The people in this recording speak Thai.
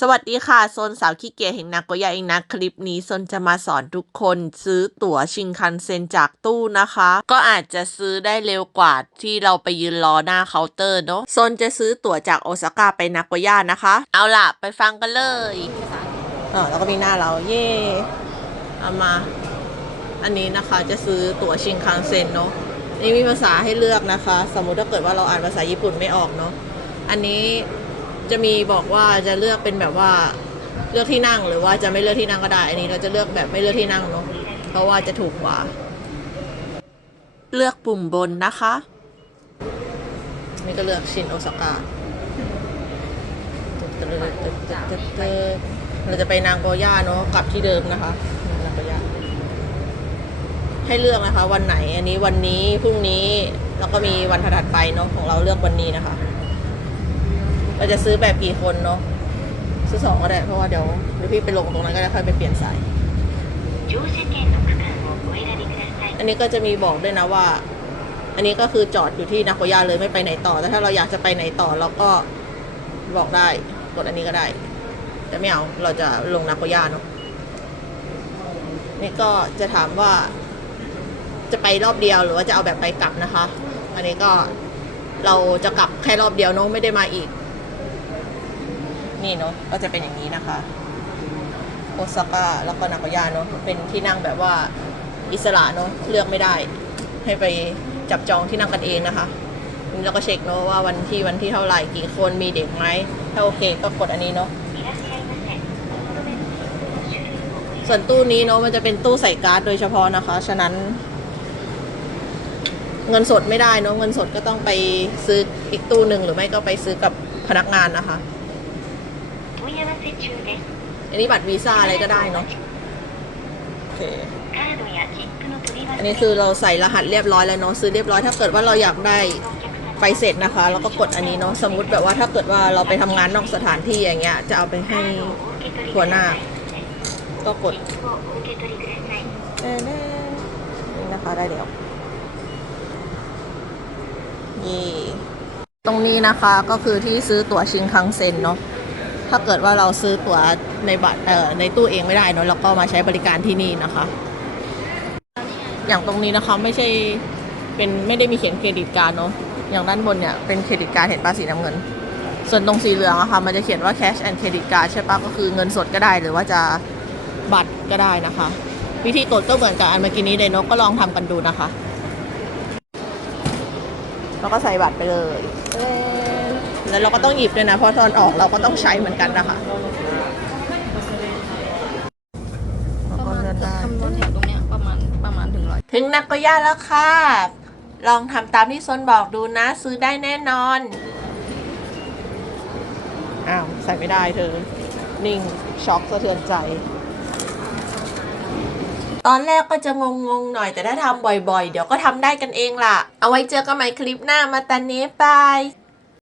สวัสดีค่ะโซนสาวขี้เกียจแห่งนาโกยาเองนะคลิปนี้โซนจะมาสอนทุกคนซื้อตั๋วชิงคันเซ็นจากตู้นะคะ ก็อาจจะซื้อได้เร็วกว่าที่เราไปยืนรอหน้าเคาน์เตอร์เนาะโซนจะซื้อตั๋วจากโอซาก้าไปนาโกย่านะคะ เอาล่ะไปฟังกันเลยอ่าแล้วก็มีหน้าเราเย่เอามา อันนี้นะคะจะซื้อตั๋วชิงคันเซ็นเนาะนี่มีภาษาให้เลือกนะคะ สมมุติถ้าเกิดว่าเราอ่านภาษาญี่ปุ่นไม่ออกเนาะอันนี้ จะมีบอกว่าจะเลือกเป็นแบบว่าเลือกที่นั่งหรือว่าจะไม่เลือกที่นั่งก็ได้ อันนี้เราจะเลือกแบบไม่เลือกที่นั่งเนาะเพราะว่าจะถูกกว่า เลือกปุ่มบนนะคะ นี่ก็เลือกชินโอซาก้าเราจะไปนางโกย่าเนาะกลับที่เดิมนะคะนางโกย่าให้เลือกนะคะ วันไหน อันนี้วันนี้พรุ่งนี้แล้วก็มีวันถัดๆไปเนาะของเราเลือกวันนี้นะคะ เราจะซื้อแบบกี่คนเนาะซื้อสองก็ได้ เพราะว่าเดี๋ยวเดี๋ยวพี่ไปลงตรงนั้นก็ได้ค่อยไปเปลี่ยนสาย อันนี้ก็จะมีบอกด้วยนะว่า อันนี้ก็คือจอดอยู่ที่นาโกย่าเลยไม่ไปไหนต่อ แต่ถ้าเราอยากจะไปไหนต่อเราก็บอกได้ กดอันนี้ก็ได้ แต่ไม่เอาเราจะลงนาโกย่าเนาะนี่ก็จะถามว่าจะไปรอบเดียวหรือว่าจะเอาแบบไปกลับนะคะ อันนี้ก็เราจะกลับแค่รอบเดียวเนาะไม่ได้มาอีก นี่เนาะก็จะเป็นอย่างนี้นะคะโอซาก้าแล้วก็นากายาเนาะเป็นที่นั่งแบบว่าอิสระเนาะเลือกไม่ได้ ให้ไปจับจองที่นั่งกันเองนะคะแล้วก็เช็คเนาะว่าวันที่วันที่เท่าไหร่กี่คนมีเด็กไหมถ้าโอเคก็กดอันนี้เนาะส่วนตู้นี้เนาะมันจะเป็นตู้ใส่การ์ดโดยเฉพาะนะคะ ฉะนั้น เงินสดไม่ได้เนาะเงินสดก็ต้องไปซื้ออีกตู้หนึ่งหรือไม่ก็ไปซื้อกับพนักงานนะคะ อันนี้บัตรวีซ่าอะไรก็ได้เนาะโอเคอันนี้คือเราใส่รหัสเรียบร้อยแล้วเนาะซื้อเรียบร้อยถ้าเกิดว่าเราอยากได้ไฟเสร็จนะคะเราก็กดอันนี้เนาะสมมติแบบว่าถ้าเกิดว่าเราไปทำงานนอกสถานที่อย่างเงี้ย จะเอาไปให้หัวหน้า ก็กดนี่นะคะได้แล้วนี่ตรงนี้นะคะก็คือที่ซื้อตั๋วชิงคังเซ็นเนาะ ถ้าเกิดว่าเราซื้อตั๋วในบัตรในตู้เองไม่ได้เนาะเราก็มาใช้บริการที่นี่นะคะ อย่างตรงนี้นะคะไม่ใช่เป็นไม่ได้มีเขียนเครดิตการ์ดเนาะอย่างด้านบนเนี่ยเป็นเครดิตการ์ดเห็นป้าสีน้ำเงิน ส่วนตรงสีเหลืองอะค่ะมันจะเขียนว่า cash and credit card ใช่ปะก็คือเงินสดก็ได้หรือว่าจะบัตรก็ได้นะคะ วิธีกดก็เหมือนกับอันเมื่อกี้นี้เลยเนกก็ลองทำกันดูนะคะ แล้วก็ใส่บัตรไปเลย แล้วเราก็ต้องหยิบด้วยนะเพราะตอนออกเราก็ต้องใช้เหมือนกันนะคะประมาณเกือบคำนวณแถวตรงเนี้ยประมาณประมาณถึงร้อยถึงนักก็ย่าแล้วค่ะ ลองทำตามที่ซนบอกดูนะ ซื้อได้แน่นอน อ้าวใส่ไม่ได้เธอ นิ่งช็อกสะเทือนใจ ตอนแรกก็จะงงๆหน่อยแต่ถ้าทำบ่อยๆ เดี๋ยวก็ทำได้กันเองล่ะ เอาไว้เจอกันใหม่คลิปหน้ามาตาเนบาย